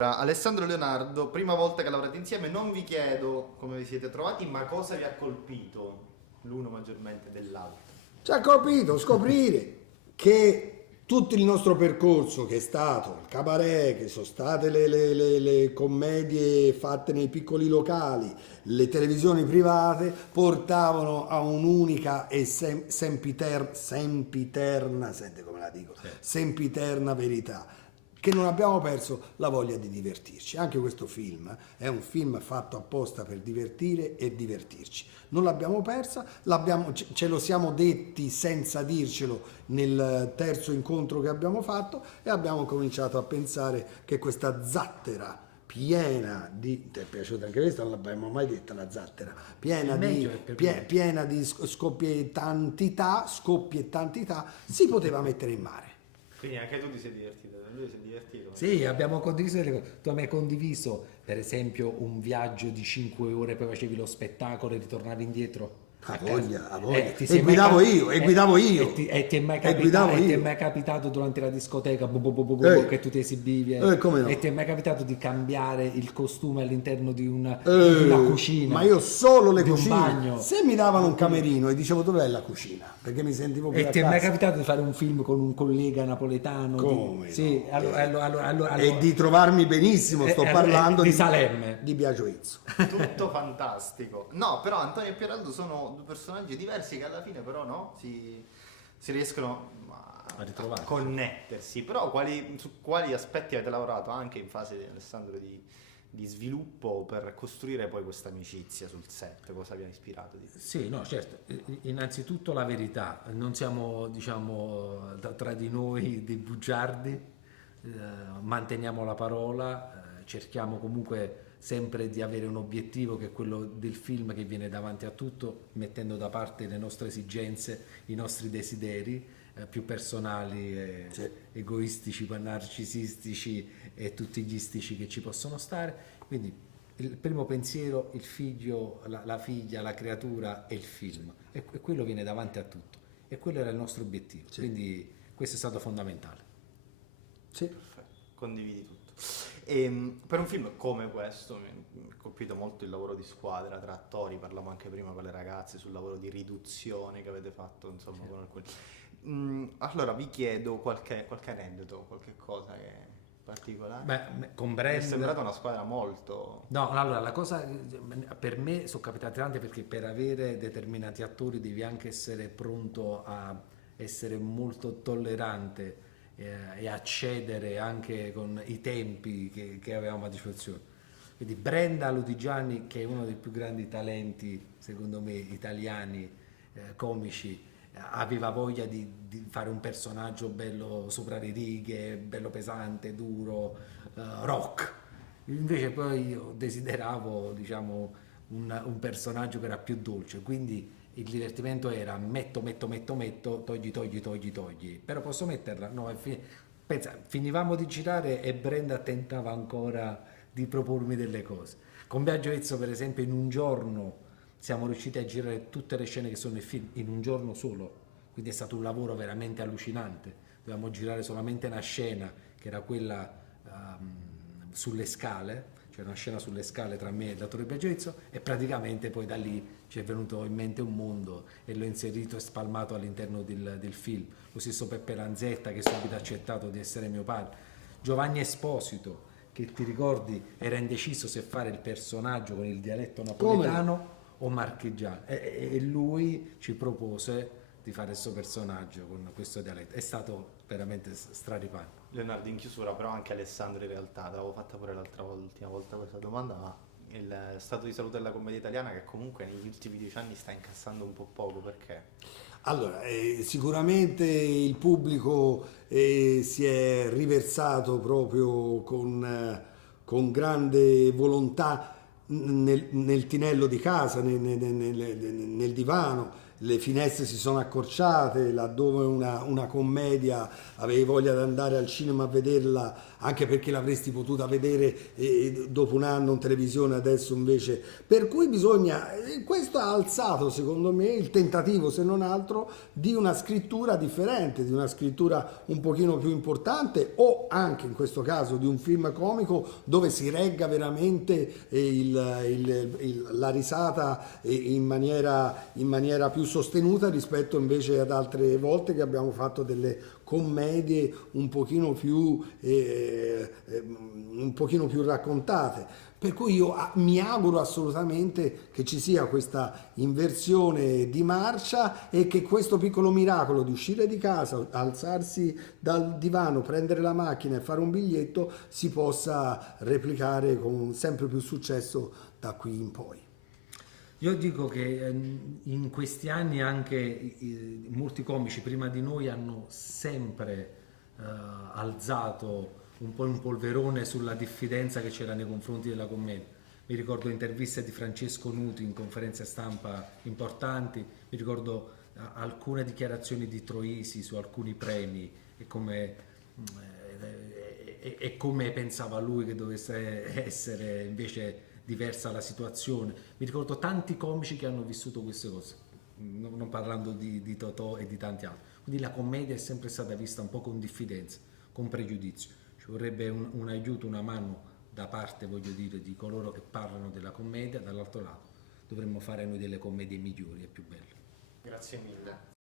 Alessandro e Leonardo, prima volta che lavorate insieme, non vi chiedo come vi siete trovati, ma cosa vi ha colpito l'uno maggiormente dell'altro. Ci ha colpito scoprire che tutto il nostro percorso, che è stato il cabaret, che sono state le commedie fatte nei piccoli locali, le televisioni private, portavano a un'unica e sempiterna, senti come la dico, sempiterna verità, che non abbiamo perso la voglia di divertirci. Anche questo film è un film fatto apposta per divertire e divertirci. Non l'abbiamo persa, ce lo siamo detti senza dircelo nel terzo incontro che abbiamo fatto e abbiamo cominciato a pensare che questa zattera piena di, ti è piaciuta anche questa? Non l'abbiamo mai detta la zattera, piena di scoppiettantità, si poteva mettere in mare. Quindi anche tu ti sei divertito, lui si è divertito. Sì, abbiamo condiviso delle cose. Tu hai mai condiviso, per esempio, un viaggio di 5 ore, poi facevi lo spettacolo e ritornavi indietro? A voglia, a voglia. E guidavo io, e guidavo io. E ti è mai capitato durante la discoteca che tu ti esibivi? Come no? E ti è mai capitato di cambiare il costume all'interno di una cucina? Ma io solo le di un cucine. bagno? Se mi davano un camerino e dicevo dov'è la cucina? Perché mi sentivo più E a ti è mai casa. capitato di fare un film con un collega napoletano? Come Sì, no? allora, E di trovarmi benissimo, sto parlando di Salemme. di Biagio Izzo. Tutto fantastico. No, però Antonio e Pieraldo sono due personaggi diversi che alla fine però no, si riescono A ritrovare. a connettersi. Però su quali aspetti avete lavorato anche in fase, Alessandro, di sviluppo per costruire poi questa amicizia sul set? Cosa vi ha ispirato di più? Sì, no, certo. Innanzitutto la verità, non siamo, diciamo, tra di noi dei bugiardi, manteniamo la parola, cerchiamo comunque sempre di avere un obiettivo che è quello del film che viene davanti a tutto, mettendo da parte le nostre esigenze, i nostri desideri più personali, Sì. egoistici, narcisistici e tutti gli istici che ci possono stare. Quindi il primo pensiero, il figlio, la figlia, la creatura e il film, e quello viene davanti a tutto, e quello era il nostro obiettivo, Sì. quindi questo è stato fondamentale. Sì. Perfetto, condividi tutto. Per un film come questo mi ha colpito molto il lavoro di squadra tra attori, parlavamo anche prima con le ragazze sul lavoro di riduzione che avete fatto, insomma, con alcuni. Allora vi chiedo qualche aneddoto, qualche cosa che è particolare. Beh, con Mi è Brand... sembrata una squadra molto... No, allora la cosa per me sono capitate tante, perché per avere determinati attori devi anche essere pronto a essere molto tollerante e accedere anche con i tempi che avevamo a disposizione. Quindi Brenda Lodigiani, che è uno dei più grandi talenti secondo me italiani comici, aveva voglia di fare un personaggio bello sopra le righe, bello pesante, duro, rock. Invece poi io desideravo, diciamo, un personaggio che era più dolce, quindi il divertimento era metto, togli, però posso metterla? No, pensa, finivamo di girare e Brenda tentava ancora di propormi delle cose. Con Biagio Ezzo, per esempio, in un giorno siamo riusciti a girare tutte le scene che sono nel film, in un giorno solo, quindi è stato un lavoro veramente allucinante. Dovevamo girare solamente una scena, che era quella sulle scale, cioè una scena sulle scale tra me e il dottore Biagio Izzo, e praticamente poi da lì ci è venuto in mente un mondo e l'ho inserito e spalmato all'interno del film. Lo stesso Peppe Lanzetta, che subito ha accettato di essere mio padre. Giovanni Esposito, che ti ricordi era indeciso se fare il personaggio con il dialetto napoletano o marchigiano, e lui ci propose di fare questo personaggio con questo dialetto. È stato veramente straripante. Leonardo, in chiusura, però anche Alessandro in realtà, l'avevo fatta pure l'ultima volta questa domanda, ma il stato di salute della commedia italiana, che comunque negli ultimi 10 anni sta incassando un po' poco, perché? Allora, sicuramente il pubblico si è riversato proprio con grande volontà nel tinello di casa, nel divano. Le finestre si sono accorciate, laddove una commedia avevi voglia di andare al cinema a vederla, anche perché l'avresti potuta vedere dopo un anno in televisione, adesso invece. Per cui bisogna, questo ha alzato secondo me il tentativo, se non altro, di una scrittura differente, di una scrittura un pochino più importante, o anche in questo caso di un film comico dove si regga veramente la risata in maniera più sostenuta, rispetto invece ad altre volte che abbiamo fatto delle commedie un pochino più raccontate. Per cui io mi auguro assolutamente che ci sia questa inversione di marcia e che questo piccolo miracolo di uscire di casa, alzarsi dal divano, prendere la macchina e fare un biglietto si possa replicare con sempre più successo da qui in poi. Io dico che in questi anni anche molti comici prima di noi hanno sempre alzato un po' un polverone sulla diffidenza che c'era nei confronti della commedia. Mi ricordo interviste di Francesco Nuti in conferenze stampa importanti, mi ricordo alcune dichiarazioni di Troisi su alcuni premi e come pensava lui che dovesse essere invece diversa la situazione. Mi ricordo tanti comici che hanno vissuto queste cose, non parlando di Totò e di tanti altri. Quindi la commedia è sempre stata vista un po' con diffidenza, con pregiudizio. Ci vorrebbe un aiuto, una mano da parte, voglio dire, di coloro che parlano della commedia. Dall'altro lato dovremmo fare noi delle commedie migliori e più belle. Grazie mille.